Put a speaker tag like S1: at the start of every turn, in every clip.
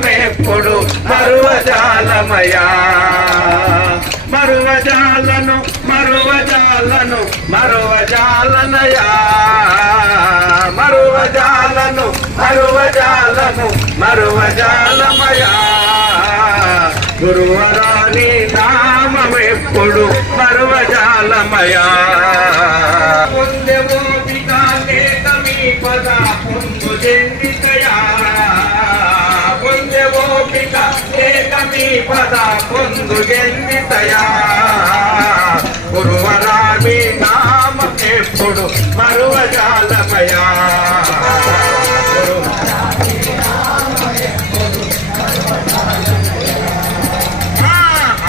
S1: నామమెప్పుడు మరువజాలమయా మరువజాలను మరువజాలను మరువజాలనయా మరువజాలను మరువజాలను మరువజాలమయా గురువరాణి నామమెప్పుడు మరువజాలమయా పొందెవో లేక మీ పద పొందు జండితయా లేక పద పొందు జండితయా గురువరామి నామమెప్పుడు మరువజాలమయా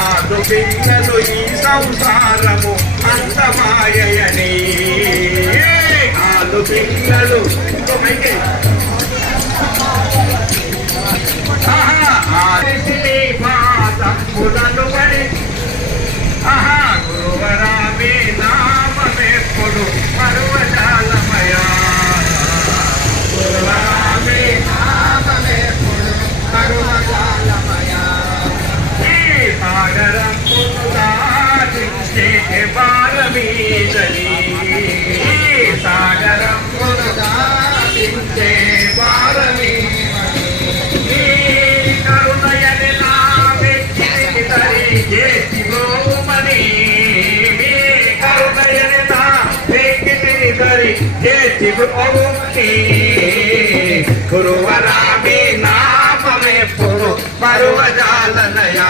S1: ఆదు పిల్లలు ఈ సంసారము అంతమాయని ఆదు పిల్లలు దాటించే భారమీదని సాగరం దాటించే భారమీదని ఈ కరుణయని నా వ్యక్తిని తరి చేసి గోమని కరుణయని నా వ్యక్తిని తరి చేసి గోమని గురువరామి పరువజాలనయా.